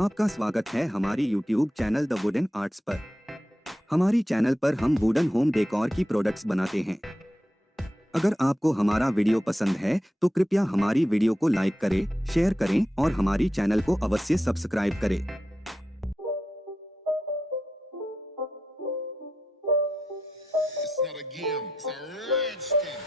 आपका स्वागत है हमारी YouTube channel the wooden arts पर। हमारी चैनल पर हम वुडन होम डेकोर की प्रोडक्ट्स बनाते हैं। अगर आपको हमारा वीडियो पसंद है तो कृपया हमारी वीडियो को लाइक करें, शेयर करें और हमारी चैनल को अवश्य सब्सक्राइब करें। It's not a game, it's a rich thing.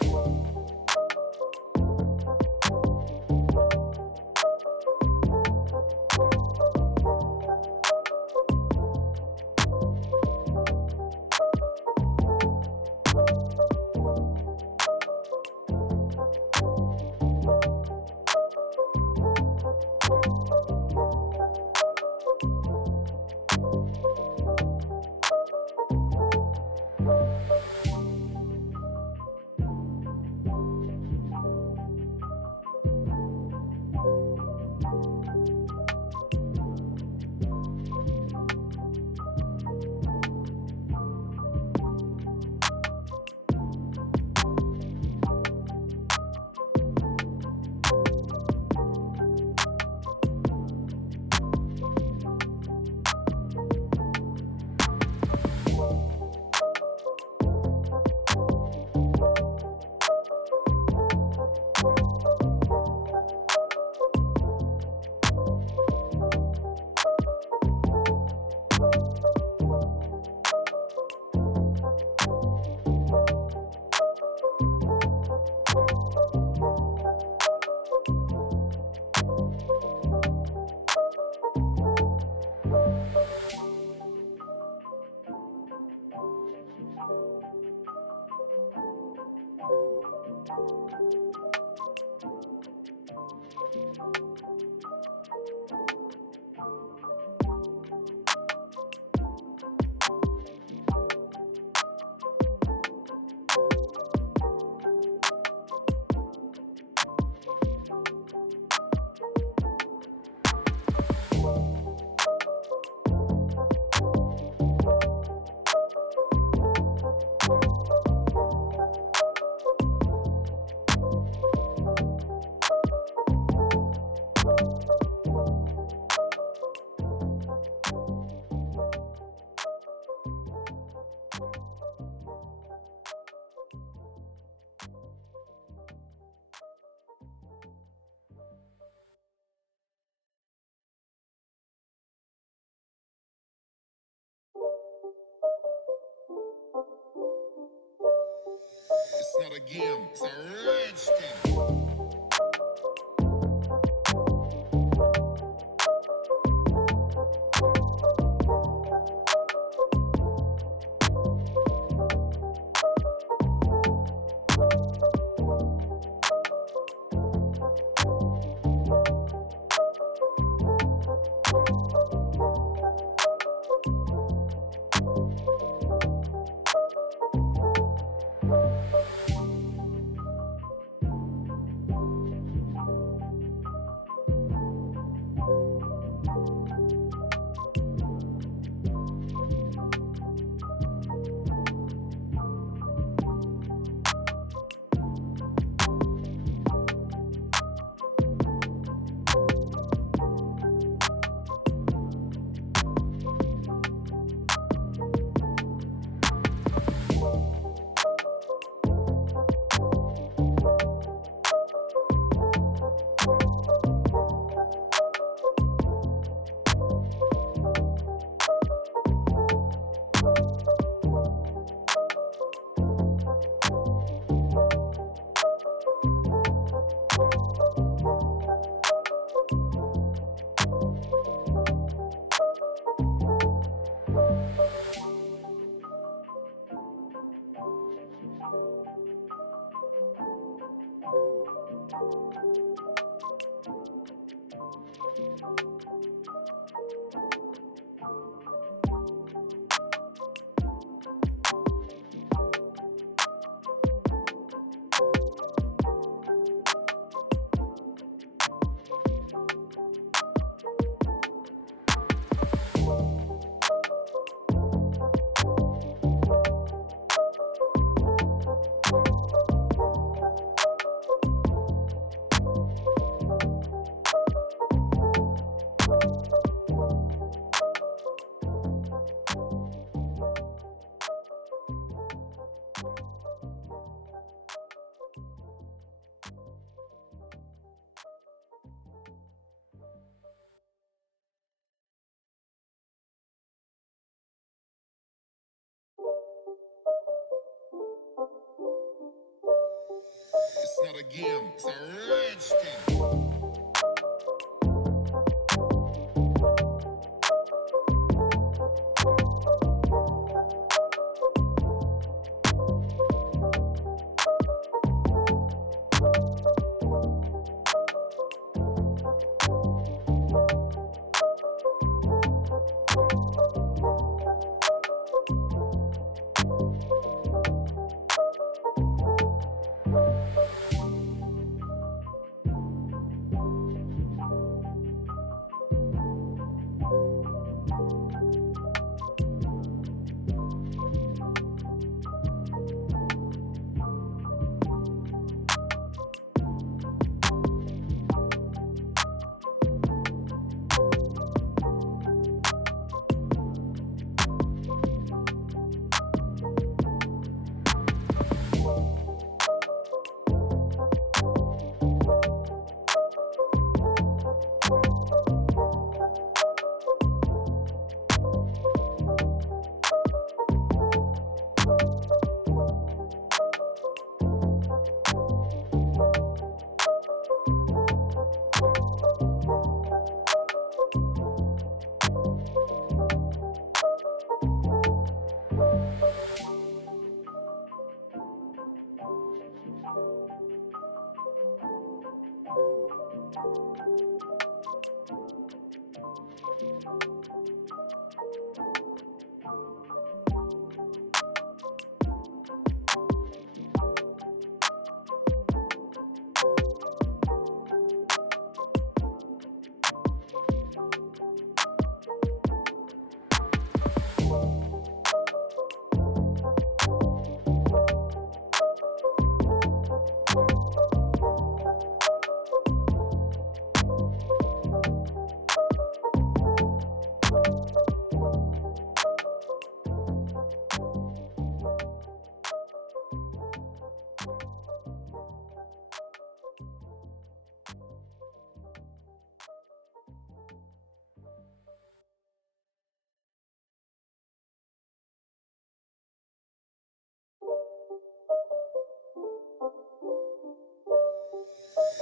It's not a game, it's a rich thing. not a game, it's a rich thing.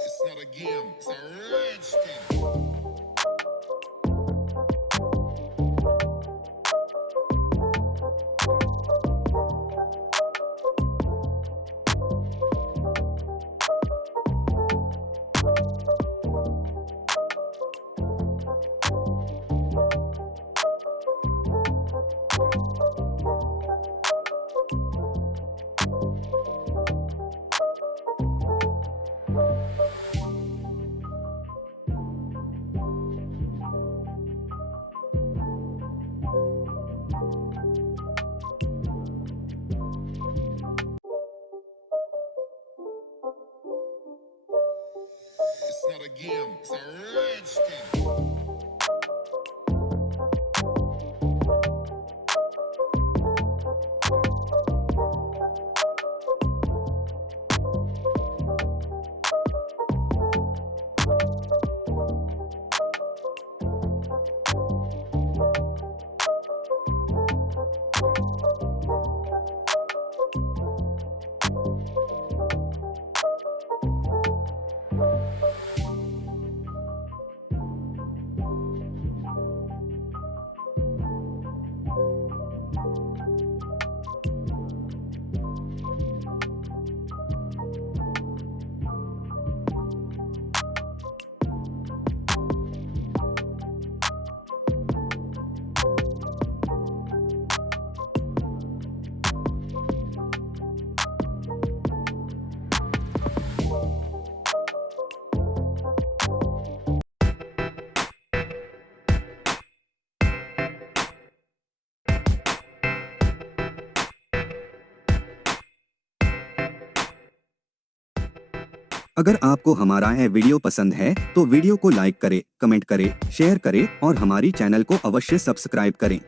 It's not a game, it's a rich thing. It's not a game, it's a rich thing. अगर आपको हमारा यह video पसंद है तो video को like करें, comment करें, शेयर करें और हमारी चैनल को अवश्य सब्सक्राइब करें।